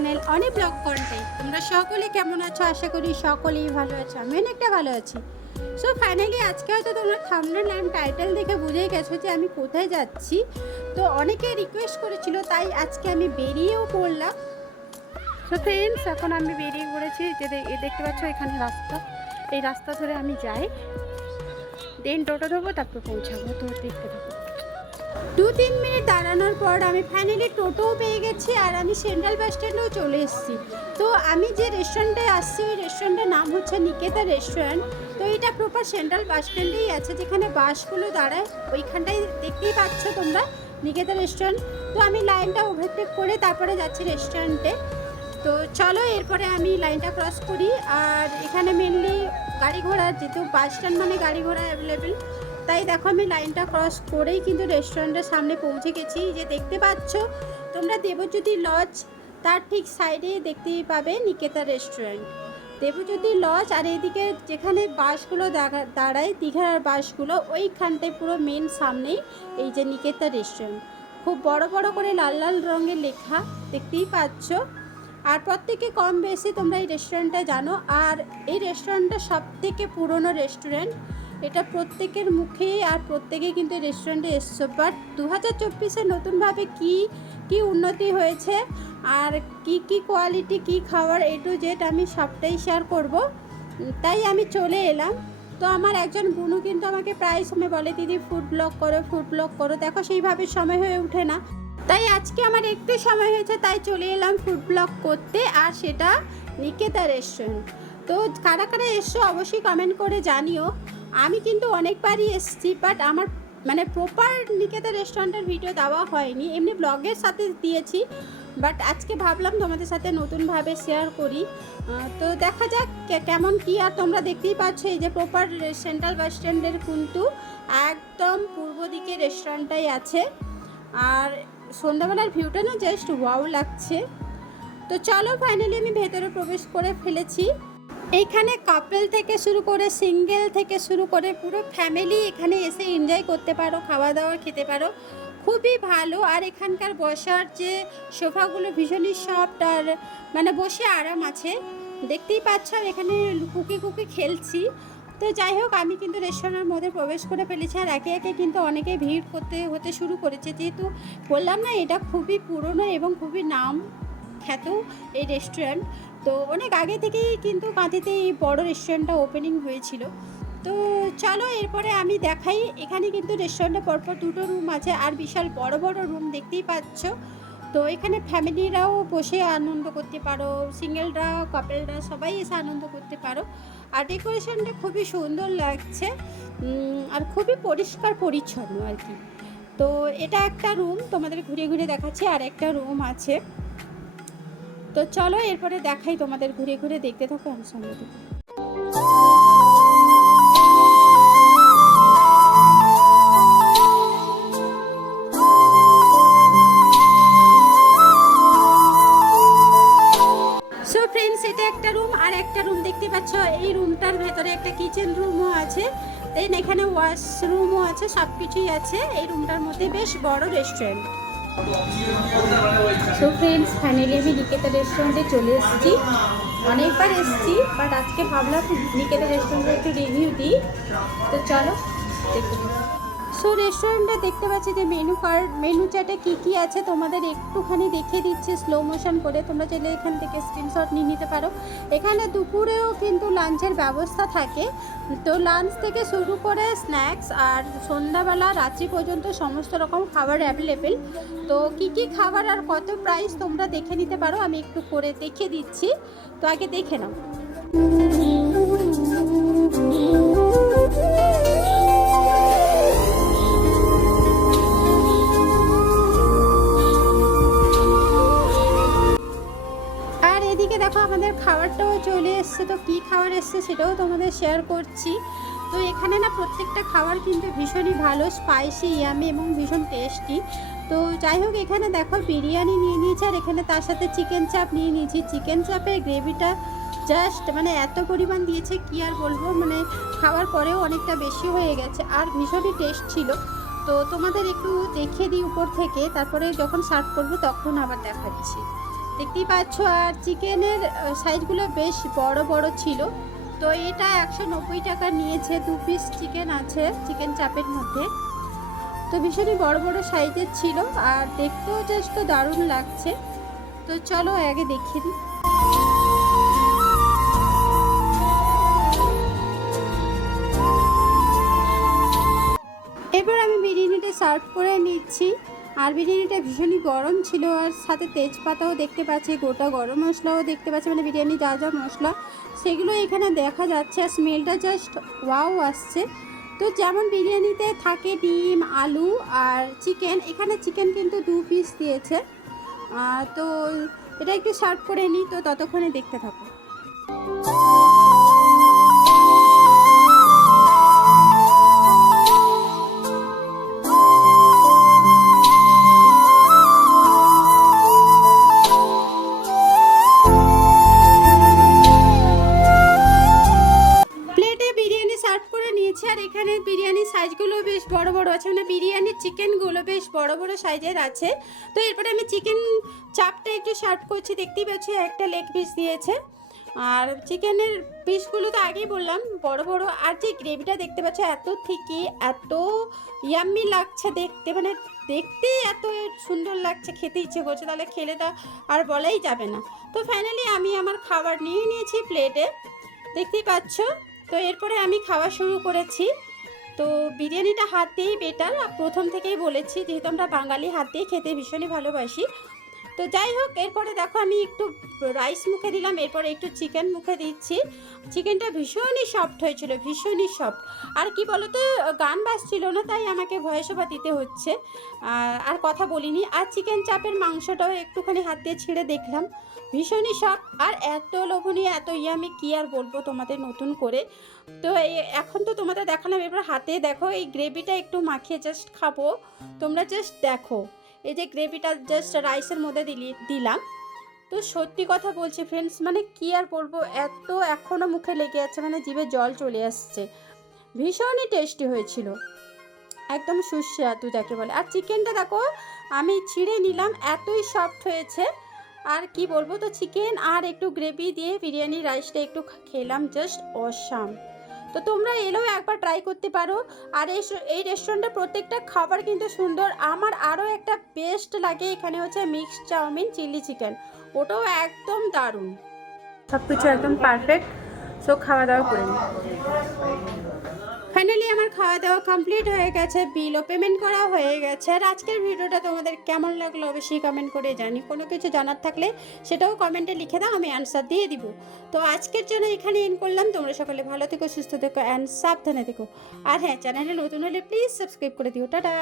Channel অনেক blog content তোমরা সকলে কেমন আছো? আশা করি সকলেই ভালো আছো। আমি অনেকটা ভালো আছি। সো ফাইনালি আজকে হয়তো তোমরা থামনেল অ্যান্ড টাইটেল দেখে বুঝেই গেছো যে আমি কোথায় যাচ্ছি। তো অনেকে রিকোয়েস্ট করেছিল, তাই আজকে আমি বেরিয়েও পড়লাম। তো ফ্রেন্ডস এখন আমি বেরিয়ে পড়েছি। যে দেখতে পাচ্ছ এখানে রাস্তা। এই রাস্তা ধরে আমি যাই। দেন টোটো ধরবো, তারপর পৌঁছাবো। তো দেখতে থাকো। দু তিন মিনিট দাঁড়ানোর পর আমি ফাইনালি টোটোও পেয়ে গেছি আর আমি সেন্ট্রাল বাস স্ট্যান্ডেও চলে এসেছি। তো আমি যে রেস্টুরেন্টে আসছি ওই রেস্টুরেন্টের নাম হচ্ছে নিকেতা রেস্টুরেন্ট তো এটা প্রপার সেন্ট্রাল বাস স্ট্যান্ডেই আছে, যেখানে বাসগুলো দাঁড়ায়। ওইখানটায় দেখতেই পাচ্ছ তোমরা নিকেতা রেস্টুরেন্ট তো আমি লাইনটা ওভারটেক করে তারপরে যাচ্ছি রেস্টুরেন্টে তো চলো এরপরে আমি লাইনটা ক্রস করি। আর এখানে মেনলি গাড়ি ঘোড়া যেহেতু বাস স্ট্যান্ড মানে গাড়ি ঘোড়া অ্যাভেলেবেল তাই দেখো আমি লাইনটা ক্রস করেই কিন্তু রেস্টুরেন্টের সামনে পৌঁছে গেছি। যে দেখতে পাচ্ছ, তোমরা দেবজ্যোতি লজ তার ঠিক সাইডে দেখতেই পাবে নিকেতা রেস্টুরেন্ট দেবজ্যোতি লজ আর এদিকে যেখানে বাসগুলো দাঁড়া- দাঁড়ায়, দীঘার বাসগুলো, ওইখানটায় পুরো মেন সামনেই এই যে নিকেতা রেস্টুরেন্ট খুব বড় বড় করে লাল লাল রঙের লেখা দেখতেই পাচ্ছ। আর প্রত্যেকে কম বেশি তোমরা এই রেস্টুরেন্টটা জানো। আর এই রেস্টুরেন্টটা সব থেকে পুরনো রেস্টুরেন্ট এটা প্রত্যেকের মুখে আর প্রত্যেকে কিন্তু রেস্টুরেন্টে এসছো। বাট দু হাজার চব্বিশে নতুনভাবে কী কী উন্নতি হয়েছে আর কি কি কোয়ালিটি কি খাবার এ টু জেড আমি সবটাই শেয়ার করব। তাই আমি চলে এলাম। তো আমার একজন বোনও কিন্তু আমাকে প্রায় সময় বলে, দিদি ফুড ব্লগ করো ফুড ব্লগ করো। দেখো সেইভাবে সময় হয়ে ওঠে না। তাই আজকে আমার একটু সময় হয়েছে, তাই চলে এলাম ফুড ব্লগ করতে। আর সেটা নিকেতা রেস্টুরেন্ট তো কারা কারা এসছো অবশ্যই কমেন্ট করে জানিও। আমি কিন্তু অনেকবারই এসেছি বাট আমার মানে প্রপার নিকেতা রেস্টুরেন্টের ভিডিও দেওয়া হয়নি। এমনি ব্লগের সাথে দিয়েছি বাট আজকে ভাবলাম তোমাদের সাথে নতুনভাবে শেয়ার করি। তো দেখা যাক কেমন কি, আর তোমরা দেখতেই পাচ্ছ এই যে প্রপার সেন্ট্রাল বাস স্ট্যান্ডের কিন্তু একদম পূর্ব দিকে রেস্টুরেন্টটাই আছে। আর সন্ধ্যাবেলার ভিউটা না জাস্ট ওয়াও লাগছে। তো চলো ফাইনালি আমি ভেতরে প্রবেশ করে ফেলেছি। এইখানে কাপল থেকে শুরু করে সিঙ্গেল থেকে শুরু করে পুরো ফ্যামিলি এখানে এসে এনজয় করতে পারো, খাওয়া দাওয়া খেতে পারো। খুবই ভালো। আর এখানকার বসার যে সোফাগুলো ভীষণই সফট আর মানে বসে আরাম আছে। দেখতেই পাচ্ছ এখানে কুকি কুকি খেলছি। তো যাই হোক, আমি কিন্তু রেস্টুরেন্টের মধ্যে প্রবেশ করে ফেলেছি। আর একে একে কিন্তু অনেকে ভিড় করতে, হতে শুরু করেছে। যেহেতু বললাম না, এটা খুবই পুরনো এবং খুবই নাম খ্যাত এই রেস্টুরেন্ট তো অনেক আগে থেকেই কিন্তু কাঁথিতে এই বড় রেস্টুরেন্টটা ওপেনিং হয়েছিল। তো চলো এরপরে আমি দেখাই, এখানে কিন্তু রেস্টুরেন্টে পরপর দুটো রুম আছে, আর বিশাল বড় বড় রুম দেখতেই পাচ্ছ। তো এখানে ফ্যামিলিরাও বসে আনন্দ করতে পারো সিঙ্গেলরা কাপেলরা সবাই এসে আনন্দ করতে পারো। আর ডেকোরেশনটা খুবই সুন্দর লাগছে আর খুবই পরিষ্কার পরিচ্ছন্ন আর কি। তো এটা একটা রুম তোমাদের ঘুরে ঘুরে দেখাচ্ছি, আর একটা রুম আছে। তো চলো এরপরে দেখাই তোমাদের ঘুরে ঘুরে দেখতে থাকো আমার সঙ্গে সো ফ্রেন্ডস এটা একটা রুম আর একটা রুম দেখতে পাচ্ছ। এই রুমটার ভেতরে একটা কিচেন রুমও আছে। দেন এখানে ওয়াশরুমও আছে সব কিছুই আছে। এই রুমটার মধ্যে বেশ বড় রেস্টুরেন্ট সো ফ্রেন্ডস ফাইনালি আমি নিকেতা রেস্টুরেন্টে চলে এসেছি। অনেকবার এসেছি বাট আজকে ভাবলাম নিকেতা রেস্টুরেন্টে একটু রিভিউ দিই। তো চলো দেখতে সো রেস্টুরেন্টে দেখতে পাচ্ছি যে মেনু কার্ড মেনু চার্টে কী কী আছে? তোমাদের একটুখানি দেখিয়ে দিচ্ছে স্লো মোশন করে। তোমরা চাইলে এখান থেকে স্ক্রিনশট নিয়ে নিতে পারো। এখানে দুপুরেও কিন্তু লাঞ্চের ব্যবস্থা থাকে। তো লাঞ্চ থেকে শুরু করে স্ন্যাক্স আর সন্ধ্যাবেলা, রাত্রি পর্যন্ত সমস্ত রকম খাবার অ্যাভেলেবেল তো কি কি খাবার আর কত প্রাইস তোমরা দেখে নিতে পারো? আমি একটু করে দেখে দিচ্ছি। তো আগে দেখে নাও। দেখো আমাদের খাবারটাও চলে এসছে, তো কী খাবার এসছে সেটাও তোমাদের শেয়ার করছি। তো এখানে না প্রত্যেকটা খাবার কিন্তু ভীষণই ভালো স্পাইসি ইয়ামি এবং ভীষণ টেস্টি তো যাই হোক, এখানে দেখো বিরিয়ানি নিয়ে নিয়েছি আর এখানে তার সাথে চিকেন চাপ নিয়ে নিয়েছি। চিকেন চাপের গ্রেভিটা জাস্ট মানে এত পরিমাণ দিয়েছে, কি আর বলব? মানে খাওয়ার পরেও অনেকটা বেশি হয়ে গেছে আর ভীষণই টেস্ট ছিল। তো তোমাদের একটু দেখিয়ে দিই উপর থেকে, তারপরে যখন সার্ভ করব তখন আবার দেখাচ্ছি। দেখতেই পাচ্ছ, আর চিকেনের সাইজগুলো বেশ বড় বড় ছিল। তো এটা একশো নব্বই টাকা নিয়েছে, দু পিস চিকেন আছে চিকেন চাপের মধ্যে। তো ভীষণই বড় বড় সাইজের ছিল, আর দেখতেও জাস্ট দারুণ লাগছে। তো চলো আগে দেখিয়ে দিই। এবার আমি বিরিয়ানিটা সার্ভ করে নিচ্ছি। আর বিরিয়ানিটা ভীষণই গরম ছিল আর সাথে তেজপাতাও দেখতে পাচ্ছি, গোটা গরম মশলাও দেখতে পাচ্ছি মানে বিরিয়ানি যা যা মশলা, সেগুলো এখানে দেখা যাচ্ছে আর স্মেলটা জাস্ট ওয়াও আসছে। তো যেমন বিরিয়ানিতে থাকে ডিম, আলু আর চিকেন এখানে চিকেন কিন্তু দু পিস দিয়েছে। তো এটা একটু সার্ভ করে নিই, তো ততক্ষণে দেখতে থাকো। সার্ভ করে নিয়েছি। আর এখানে বিরিয়ানির সাইজগুলো বেশ বড় বড় আছে। মানে বিরিয়ানির চিকেনগুলো বেশ বড় বড় সাইজের আছে। তো এরপরে আমি চিকেন চাপটা একটু সার্ভ করছি। দেখতেই পাচ্ছি, একটা লেগ পিস দিয়েছে। আর চিকেনের পিসগুলো তো আগেই বললাম, বড় বড়। আর যে গ্রেভিটা দেখতে পাচ্ছ, এত থিকি এত ইয়াম্মি লাগছে দেখতে। মানে দেখতেই এত সুন্দর লাগছে, খেতে ইচ্ছে করছে। তাহলে খেলে তা আর বলাই যাবে না। তো ফাইনালি আমি আমার খাবার নিয়ে নিয়েছি প্লেটে দেখতেই পাচ্ছ তো এরপরে আমি খাওয়া শুরু করেছি। তো বিরিয়ানিটা হাত দিয়েই বেটার প্রথম থেকেই বলেছি, যেহেতু আমরা বাঙালি, হাত দিয়ে খেতে ভীষণই ভালোবাসি। তো যাই হোক, এরপরে দেখো আমি একটু রাইস মুখে দিলাম, এরপরে একটু চিকেন মুখে দিচ্ছি। চিকেনটা ভীষণই সফট হয়েছিল, ভীষণই সফট আর কি বলতো, গান বাজছিল না, তাই আমাকে ভয়েস ওভার দিতে হচ্ছে। আর- কথা বলিনি। আর চিকেন চাপের মাংসটাও একটুখানি হাত দিয়ে ছিঁড়ে দেখলাম। ভীষণই সফট আর এত লোভনীয়, এত ইয়ে আমি কী আর বলব তোমাদের নতুন করে? তো এখন তো তোমাদের দেখালাম, এবার হাতে দেখো, এই গ্রেভিটা একটু মাখিয়ে জাস্ট খাব। তোমরা জাস্ট দেখো। এই যে গ্রেভিটা জাস্ট রাইসের মধ্যে দিলি, দিলাম। তো সত্যি কথা বলছি ফ্রেন্ডস মানে কী আর বলব, এত এখনও মুখে লেগে আছে মানে জিভে জল চলে আসছে। ভীষণই টেস্টি হয়েছিল। একদম সুস্বাদু যাকে বলে। আর চিকেনটা দেখো, আমি ছিঁড়ে নিলাম, এতই সফট হয়েছে। আর কি বলব, তো চিকেন আর একটু গ্রেভি দিয়ে বিরিয়ানি রাইসটা একটু খেলাম জাস্ট অসাম তো তোমরা এলেও একবার ট্রাই করতে পারো। আর এই এই রেস্টুরেন্টের প্রত্যেকটা খাবার কিন্তু সুন্দর। আমার আরও একটা বেস্ট লাগে এখানে হচ্ছে মিক্সড চাউমিন চিলি চিকেন ওটাও একদম দারুণ। সব কিছু একদম পারফেক্ট সো খাওয়া দাওয়া করে ফাইনালি আমার খাওয়া দাওয়া কমপ্লিট হয়ে গেছে বিলও পেমেন্ট করা হয়ে গেছে। আর আজকের ভিডিওটা তোমাদের কেমন লাগল অবশ্যই কমেন্ট করে জানি কোনো কিছু জানার থাকলে সেটাও কমেন্টে লিখে দাও, আমি অ্যান্সার দিয়ে দিব। তো আজকের জন্য এখানে এন করলাম। তোমরা সকলে ভালো থেকো, সুস্থ থেকো অ্যান্ড সাবধানে থেকো। আর হ্যাঁ চ্যানেলে নতুন হলে প্লিজ সাবস্ক্রাইব করে দিও। টাটা!